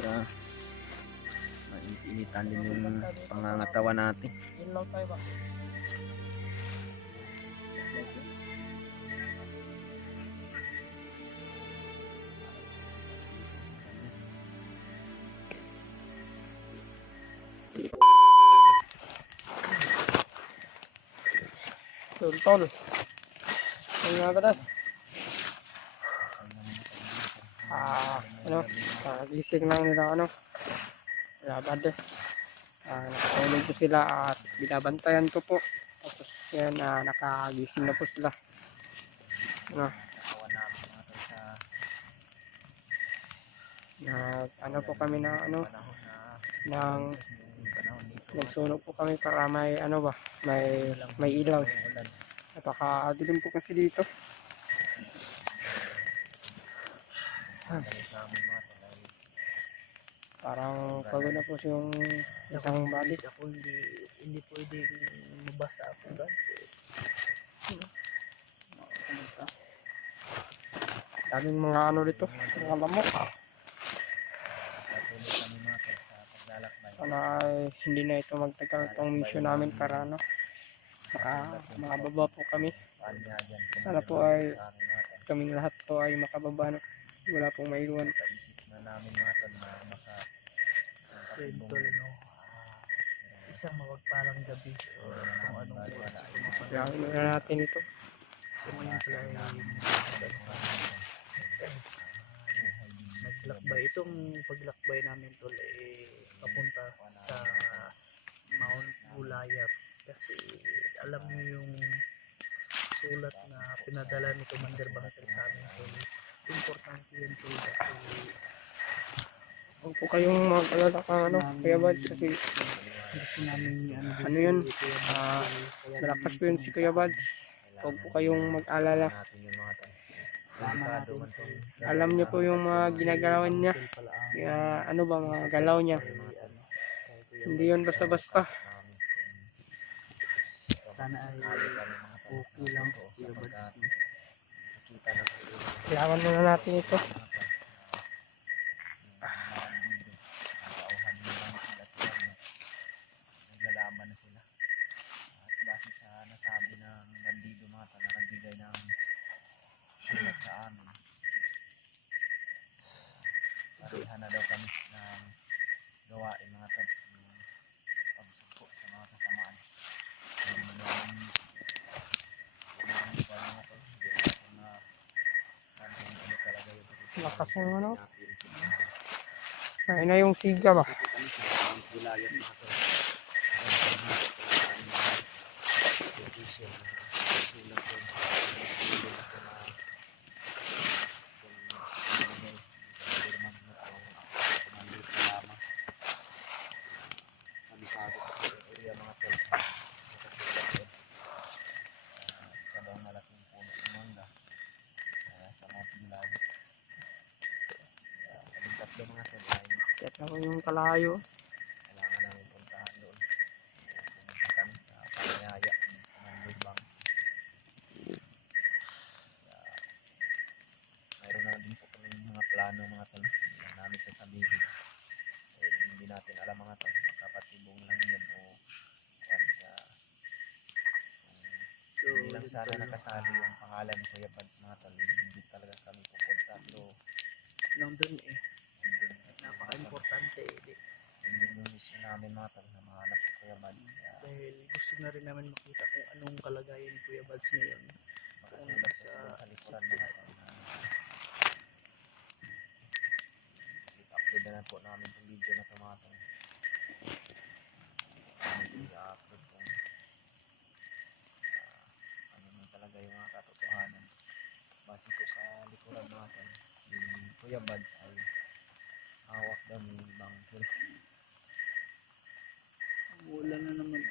para mainitan din yung pangangatawan natin. Yun lang tayo ba? Tol. Ano nga ba na? Gising lang nila labad nakatulog po sila at binabantayan ko po. Tapos yan, nakagising na po sila. Po kami na ng nagsunog po kami para may may ilaw. Napakadilim po kasi dito. Parang pagod na po yung isang bali. Ako hindi pwedeng mabasa ako doon. Daming mga dito, mga lamok. Sana ay hindi na ito magtagal itong mission namin para makababa po kami. Sana po ay kaming lahat po ay makababa na. Wala pong maiwan. Tol, isang mawagpalang gabi kung anong Kailangan na natin ito. so ngayon pala naglakbay. Itong paglakbay namin tol papunta sa Mount Gulayat kasi alam niyo yung sulat na pinadala ni Commander Bangkel sa amin tol. Importante yun tol kasi Huwag po kayong mag-alala ka Kuya Bad, kasi gusto namin yun, malakas po yun si Kuya Bad. Huwag po kayong mag-alala. Alam niyo po yung mga ginagalawan niya. Kaya mga galaw niya. Hindi yun basta-basta. sana ay okay lang Kuya Bad. Kailangan na natin ito. Naglalaban na sila. At base sa nasabi ng bandido mga tala, nagbigay ng sulat sa amin. Pareha na daw kami ng gawain mga tala, yung pagsugpo sa mga kasamaan. Hindi mo naman yung mga tala, hindi natin na ano talaga yung Lakas ng Kaya na yung siga ba? Gulayat mga tala. Kaya ako yung kalayo. Kailangan namin puntahan doon. Pumunta kami sa Panyaya ng Lubang. Mayroon na din po kami mga plano mga tol. Hindi namin sasabihin. Hindi natin alam mga tol. Makapatibong lang yun o kaya So hindi lang sana nakasali yung pangalan ni Kuya Pads mga tol. Hindi talaga kami pupunta. nandun napaka-importante Hindi yung mission namin mga tol na mahanap si Kuya Pads. dahil gusto na rin namin makita kung anong kalagayan ni Kuya Bads ngayon. Makasulat sa lipunan mga tol. I-upload na po namin itong video na tumatong. I-upload kung ano na talaga yung mga katotohanan. Base ko sa likuran natin, si Kuya Bads ay hawak daw ni Bangkel. Wala na naman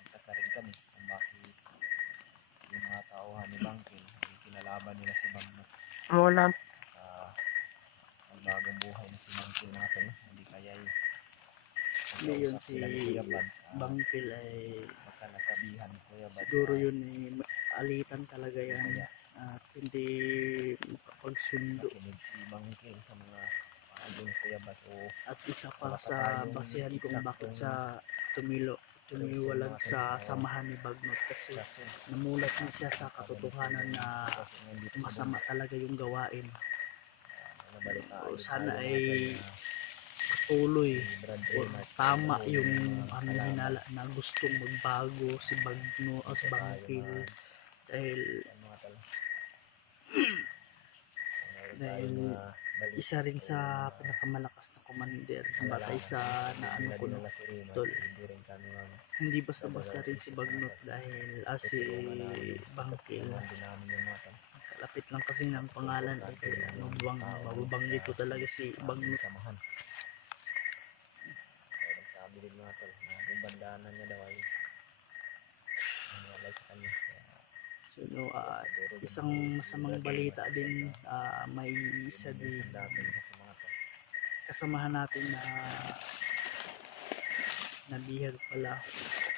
Nagtaka rin kami kung bakit yung mga tauhan ni Bangkel ay kinalaban nila si Bangkel. Umulan. Ang bagong buhay na si Bangkel natin, hindi kaya Hindi yun si Kuya Bads. Bangkel ay Baka nasabihan ni Kuya Bads. siguro yun alitan talaga yan at hindi makapagsundo. Nakinig si Bangkel sa mga din Kuya Bad o At isa pa sa basihan kung bakit sa tumiwalag sa samahan ni Bagnot kasi namulat na siya sa katotohanan na masama talaga yung gawain. O sana ay patuloy o tama yung hinala na gustong magbago si Bagno o si Bangkil dahil isa rin sa pinakamalakas na commander batay sa naano ko no, tol. Hindi basta-basta rin si Bagnot dahil si Bangkil lapit lang kasi ng pangalan ay mababanggit ko talaga si Bagnot. Sabi din mga tol na yung bandanan niya daw ay wala sa kanya. So no, isang masamang balita din, may isa din kasamahan natin na nabihag pala,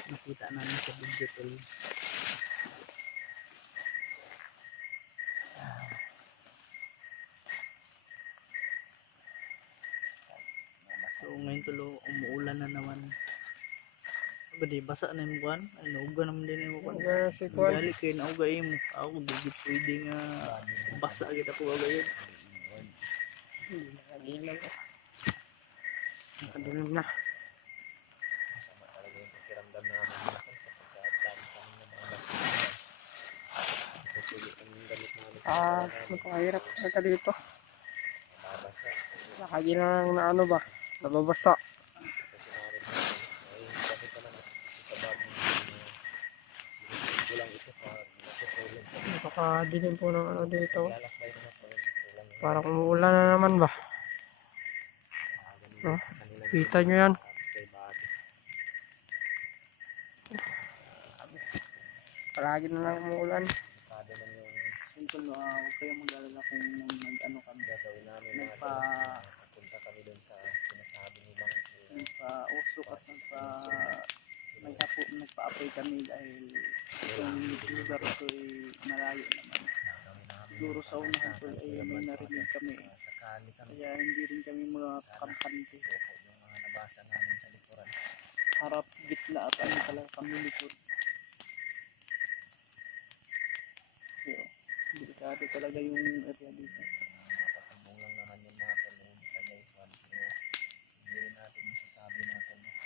nakita namin sa video tol. So ngayon tulo umuulan na naman. Ba di basa na yung buwan? Ay nauga naman din yung buwan. Si Kuan. Gali kayo nauga mo. Ako di pwede nga basa kita po agayon. Nakadilaw. Nakadilaw na. Masama talaga yung pakiramdam namin natin sapagkat dami kami ng mga basta. Kasi yung damit namin Napakahirap talaga dito. mababasa. Lagi lang na ano ba, nababasa. Kasi namin ay kasi pa naman sa bag kulang ito pa natutulog. Napakadilim po ng ano dito. Lalakbay naman po yun. Kulang yun. Parang umuulan na naman ba? No? Kita nyo yan. Kay Bado. Palagi na lang umuulan. Bado lang yung Simple no, huwag kayong mag-alala kung nag-ano kami. gagawin namin mga papunta kami dun sa sinasabi ni Bang Nagpa-uso kasi nagpa-apply kami dahil itong lugar ito ay malayo naman. Siguro sa unahan po ay may narinig kami. sakali kami Kaya hindi rin kami mga kampante. yung mga nabasa namin sa likuran. Harap, gitna at ano talaga kami likod. So, delikado talaga yung area dito. Mapatubong lang naman yung mga tulong sa guys. Hindi rin natin masasabi mga tulong.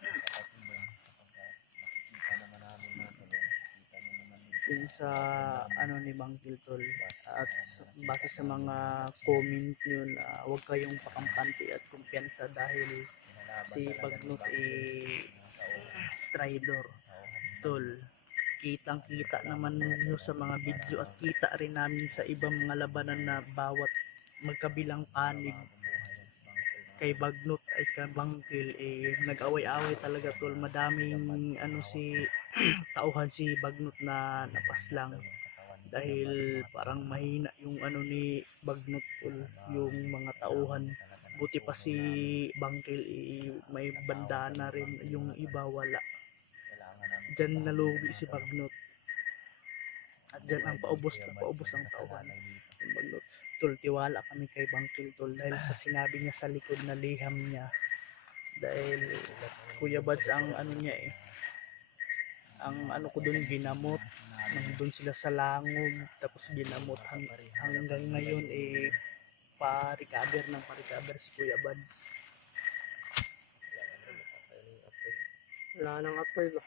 Kapatibong sapagkat nakikita naman namin mga tulong. Nakikita nyo naman Yun sa ano ni Bang Kiltol at base sa mga comment nyo na huwag kayong pakampante at kumpiyansa dahil si Bagnot traidor tol. Kitang kita naman nyo sa mga video at kita rin namin sa ibang mga labanan na bawat magkabilang panig kay Bagnot ay kay Bangkil nag-away-away talaga tol. Madaming ano si tauhan si Bagnot na napaslang dahil parang mahina yung ano ni Bagnot tol, yung mga tauhan. Buti pa si Bangkil may bandana rin, yung iba wala. Diyan nalugi si Bagnot at diyan ang paubos ang tauhan ng Bagnot tol. Tiwala kami kay Bangkil tol dahil sa sinabi niya sa likod na liham niya, dahil Kuya Bads ang ano niya ang ano ko doon ginamot, nandun sila sa langog tapos ginamot hanggang ngayon pa-recover si Kuya Bads. Wala nang apoy ba?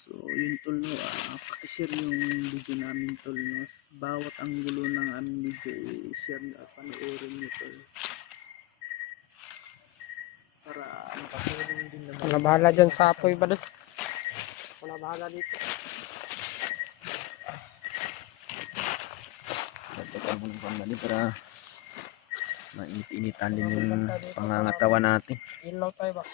So yun tol no, pakishare yung video namin tol no. Bawat anggulo ng aming video share na panoorin nyo tol para makatulong din naman. Wala bahala dyan sa apoy ba doon? Wala bahala dito. Dagdagan mo ng pamali para mainit-initan din yung pangangatawa natin. Ilaw tayo ba?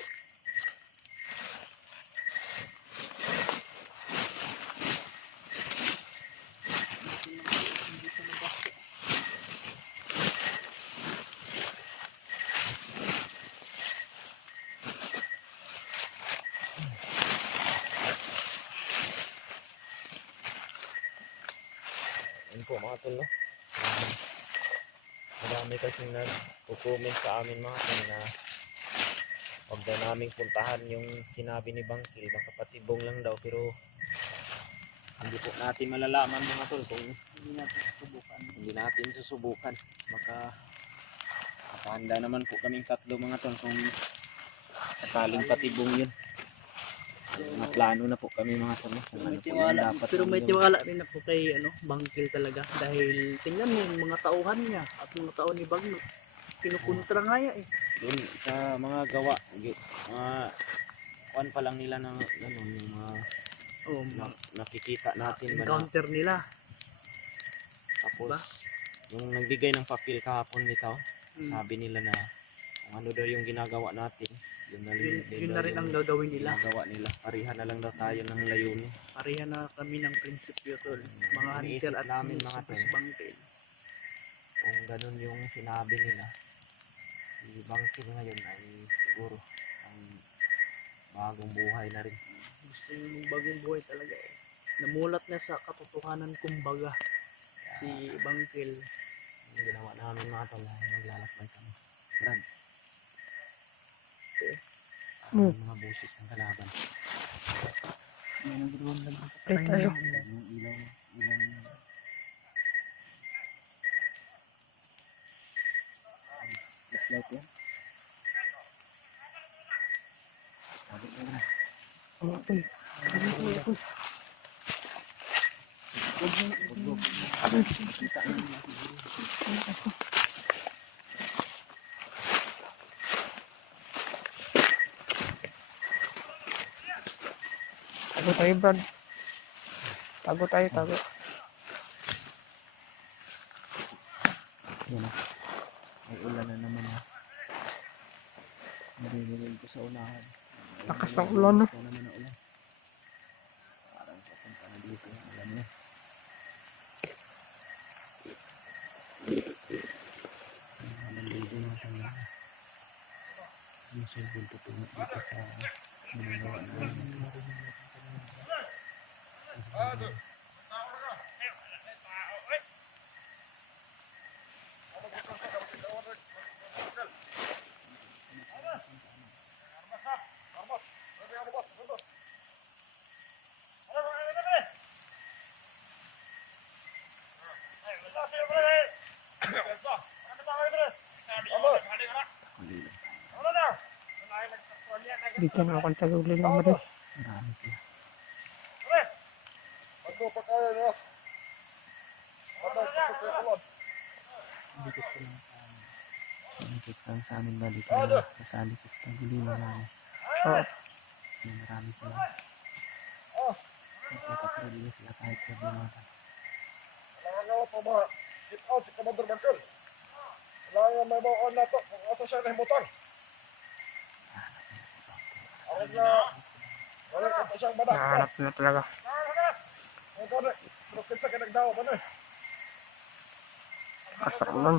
Yun po mga tol, no? Marami kasing nag-comment sa amin mga tol na huwag daw naming puntahan yung sinabi ni Bangkil, baka patibong lang daw, pero hindi po natin malalaman mga tol kung hindi natin susubukan. Baka nakahanda naman po kaming tatlo mga tol kung sakaling patibong yun. Mga plano na po kami mga tol. Kung ano po yung dapat Pero may yung- tiwala rin ako kay Bangkil talaga dahil tingnan mo yung mga tauhan niya at mga tao ni Bagno. Kinukontra nga yan eh. Doon sa mga gawa, mga kuan pa lang nila ng ano, yung mga Oh, nakikita natin ba na, encounter nila. tapos yung nagbigay ng papel kahapon nito, sabi nila na kung ano daw yung ginagawa natin, yun na, Yun na rin ang gagawin nila. ginagawa nila. Parihan na lang daw tayo ng layunin. Pareha na kami ng prinsipyo tol. Mga Iniisip hunter at namin, mga sinusupport tol. si Bangkil. Kung ganun yung sinabi nila, si Bangkil ngayon ay siguro ang bagong buhay na rin. Gusto yung bagong buhay talaga eh. Namulat na sa katotohanan kumbaga si Bangkil. Yung ginawa namin mga tol, ay maglalakbay kami. Brad. Okay. Mga busis ng kalaban. Pray tayo. Yung ilaw. Flashlight yan. Sabi ko na. Ano po eh. Kita na nila siguro. Tago tayo, Brad. Tago tayo, tago. Yan na. May ulan na naman ha. Narinig ko sa unahan. Lakas ng ulan, no? Ito naman ang ulan. Parang papunta na dito yung ulan niya. Nandito na siya. Sinusulbol ko ito dito sa ginagawa namin. Bigyan mo akong taguli lang mo rin. Marami sila. Dikit ko lang sa amin. Dikit lang sa amin ba dito na kasali ko sa tagulina namin. Oo. Marami sila. Nagpapatrolya sila kahit problemata. Nangangaw pa ba? Keep out si Commander Markel. Kailangan may bawaan na to kung asa siya na himutan. Aron na wala ka pa siyang badak. Nahanap na talaga. Ang kone, pero kinsa ka nagdawa ba na eh? Asak lang.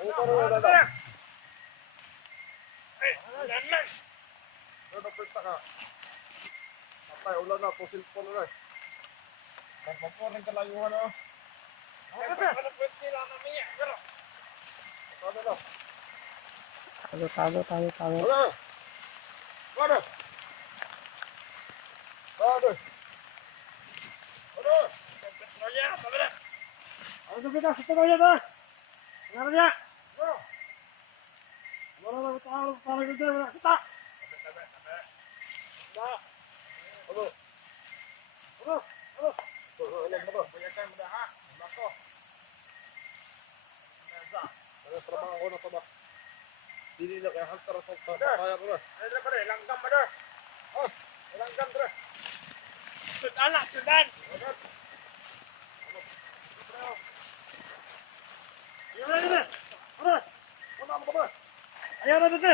Ito rin wala na. Pero napita ka. Patay, ulan na, pusil po na rin. Magpapor ng kalayuhan na. Ano po sila mamaya? Ano na? Tago, tago, tago, tago. Wala! Wala! Wala! Wala! Ano sabi na? Sa tuloy na! Ano niya? Wala na tayo para ganda wala kita. Na. Ano? Ano? Ano? Wala mo. Buyakan mo ha. Bako. Ano trabaho ko na to ba? Dili na kaya hantar sa kaya ko na. Ano ba rin? Langgam ba rin? Oh, langgam rin. Sudan na, sudan! Ayaw na dito! Ano? Ano mo ba? Ayaw na dito!